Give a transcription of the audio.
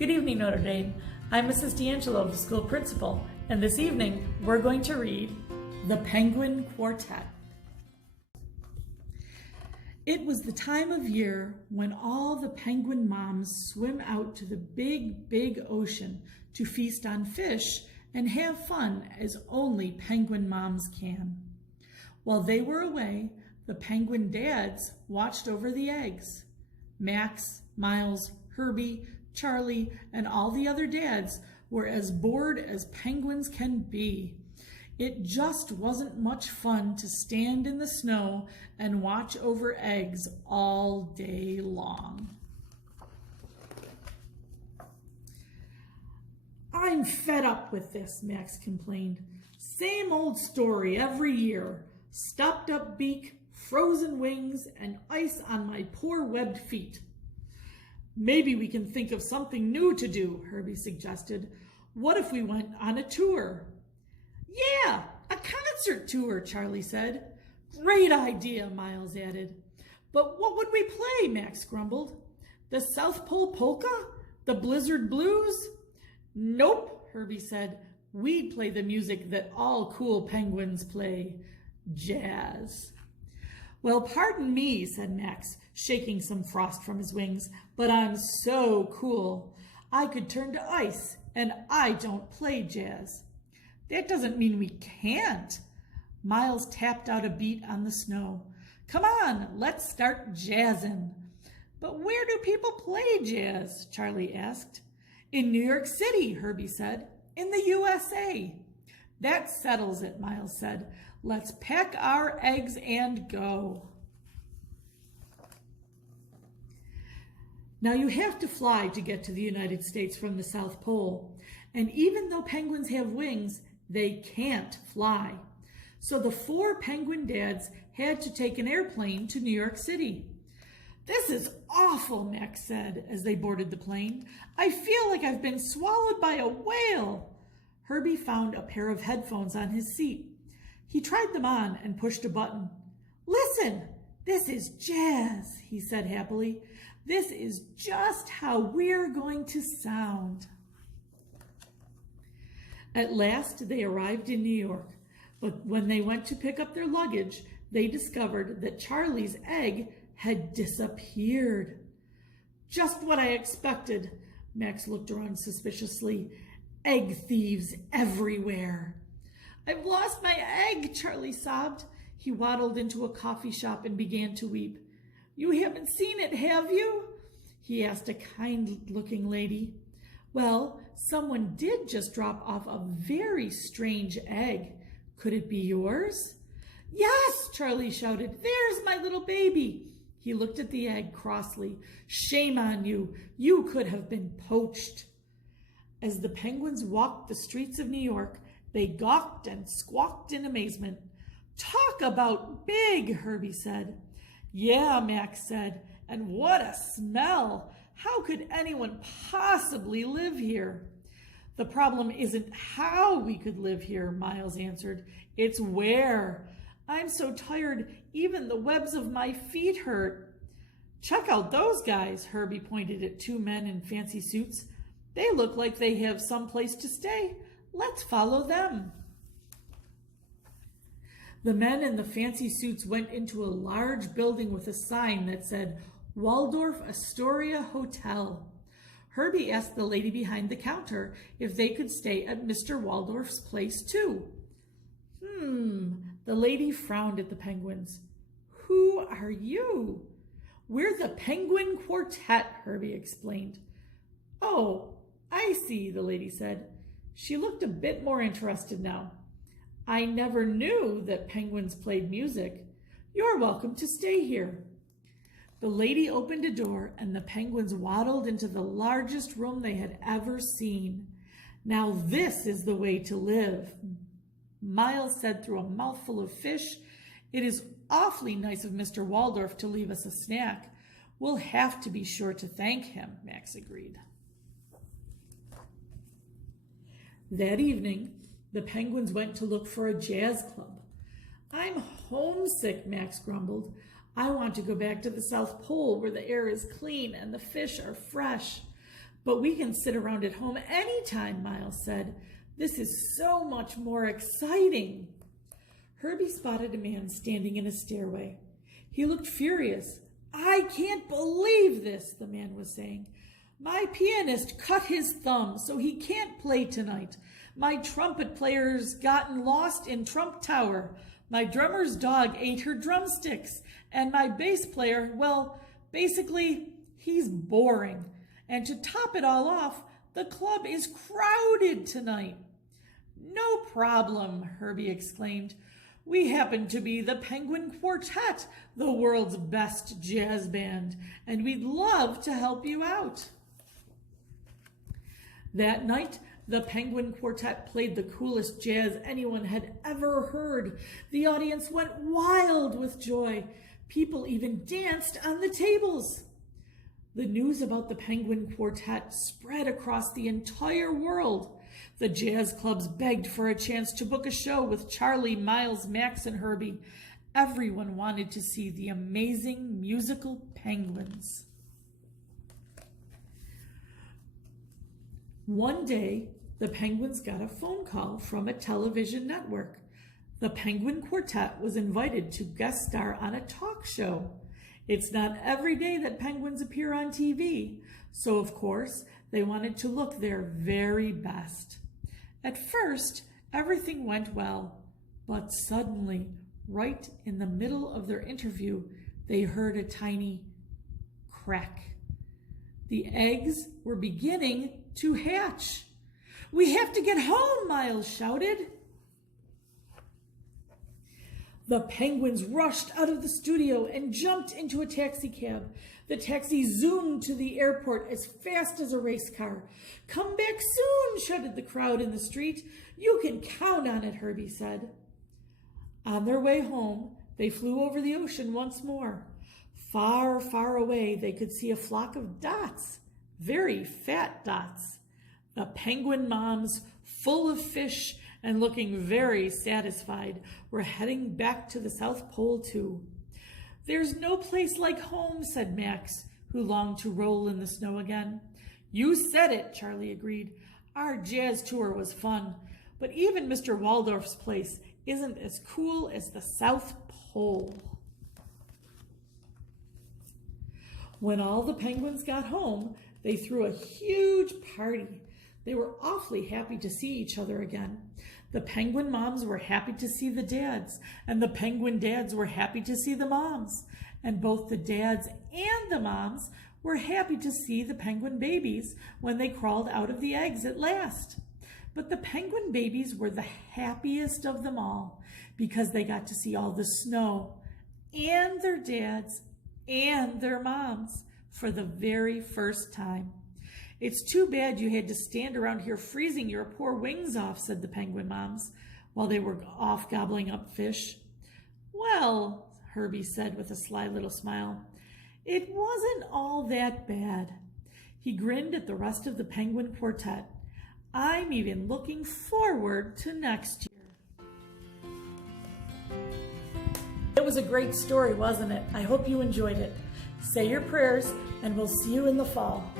Good evening, Notre Dame. I'm Mrs. D'Angelo, the school principal, and this evening we're going to read The Penguin Quartet. It was the time of year when all the penguin moms swim out to the big ocean to feast on fish and have fun as only penguin moms can. While they were away, the penguin dads watched over the eggs. Max, Miles, Herbie, Charlie, and all the other dads were as bored as penguins can be. It just wasn't much fun to stand in the snow and watch over eggs all day long. I'm fed up with this, Max complained. Same old story every year. Stopped up beak, frozen wings, and ice on my poor webbed feet. Maybe we can think of something new to do, Herbie suggested. What if we went on a tour? Yeah, a concert tour, Charlie said. Great idea, Miles added. But what would we play, Max grumbled. The South Pole Polka? The Blizzard Blues? Nope, Herbie said. We'd play the music that all cool penguins play. Jazz. Well, pardon me, said Max, shaking some frost from his wings, but I'm so cool. I could turn to ice, and I don't play jazz. That doesn't mean we can't. Miles tapped out a beat on the snow. Come on, let's start jazzing. But where do people play jazz? Charlie asked. In New York City, Herbie said. In the USA. That settles it, Miles said. Let's pack our eggs and go. Now you have to fly to get to the United States from the South Pole. And even though penguins have wings, they can't fly. So the 4 penguin dads had to take an airplane to New York City. This is awful, Max said as they boarded the plane. I feel like I've been swallowed by a whale. Herbie found a pair of headphones on his seat. He tried them on and pushed a button. Listen, this is jazz, he said happily. This is just how we're going to sound. At last, they arrived in New York, but when they went to pick up their luggage, they discovered that Charlie's egg had disappeared. Just what I expected. Max looked around suspiciously. Egg thieves everywhere. I've lost my egg, Charlie sobbed. He waddled into a coffee shop and began to weep. You haven't seen it, have you? He asked a kind-looking lady. Well, someone did just drop off a very strange egg. Could it be yours? Yes, Charlie shouted. There's my little baby. He looked at the egg crossly. Shame on you. You could have been poached. As the penguins walked the streets of New York, they gawked and squawked in amazement. Talk about big, Herbie said. Yeah, Max said, and what a smell. How could anyone possibly live here? The problem isn't how we could live here, Miles answered. It's where. I'm so tired, even the webs of my feet hurt. Check out those guys, Herbie pointed at 2 men in fancy suits. They look like they have some place to stay. Let's follow them. The men in the fancy suits went into a large building with a sign that said, Waldorf Astoria Hotel. Herbie asked the lady behind the counter if they could stay at Mr. Waldorf's place too. The lady frowned at the penguins. Who are you? We're the Penguin Quartet, Herbie explained. Oh, I see, the lady said. She looked a bit more interested now. I never knew that penguins played music. You're welcome to stay here. The lady opened a door and the penguins waddled into the largest room they had ever seen. Now this is the way to live, Miles said through a mouthful of fish. It is awfully nice of Mr. Waldorf to leave us a snack. We'll have to be sure to thank him, Max agreed. That evening, the penguins went to look for a jazz club. I'm homesick, Max grumbled. I want to go back to the South Pole where the air is clean and the fish are fresh. But we can sit around at home anytime, Miles said. This is so much more exciting. Herbie spotted a man standing in a stairway. He looked furious. I can't believe this, the man was saying. My pianist cut his thumb, so he can't play tonight. My trumpet player's gotten lost in Trump Tower. My drummer's dog ate her drumsticks. And my bass player, well, basically, he's boring. And to top it all off, the club is crowded tonight. No problem, Herbie exclaimed. We happen to be the Penguin Quartet, the world's best jazz band, and we'd love to help you out. That night, the Penguin Quartet played the coolest jazz anyone had ever heard. The audience went wild with joy. People even danced on the tables. The news about the Penguin Quartet spread across the entire world. The jazz clubs begged for a chance to book a show with Charlie, Miles, Max, and Herbie. Everyone wanted to see the amazing musical penguins. One day, the Penguins got a phone call from a television network. The Penguin Quartet was invited to guest star on a talk show. It's not every day that penguins appear on TV, so of course, they wanted to look their very best. At first, everything went well, but suddenly, right in the middle of their interview, they heard a tiny crack. The eggs were beginning to hatch. We have to get home, Miles shouted. The penguins rushed out of the studio and jumped into a taxi cab. The taxi zoomed to the airport as fast as a race car. Come back soon, shouted the crowd in the street. You can count on it, Herbie said. On their way home, they flew over the ocean once more. Far, far away, they could see a flock of dots, very fat dots. The penguin moms, full of fish and looking very satisfied, were heading back to the South Pole too. There's no place like home, said Max, who longed to roll in the snow again. You said it, Charlie agreed. Our jazz tour was fun, but even Mr. Waldorf's place isn't as cool as the South Pole. When all the penguins got home, they threw a huge party. They were awfully happy to see each other again. The penguin moms were happy to see the dads, and the penguin dads were happy to see the moms. And both the dads and the moms were happy to see the penguin babies when they crawled out of the eggs at last. But the penguin babies were the happiest of them all because they got to see all the snow and their dads and their moms for the very first time. It's too bad you had to stand around here freezing your poor wings off, said the penguin moms, while they were off gobbling up fish. Well, Herbie said with a sly little smile, it wasn't all that bad. He grinned at the rest of the Penguin Quartet. I'm even looking forward to next year. It was a great story, wasn't it? I hope you enjoyed it. Say your prayers, and we'll see you in the fall.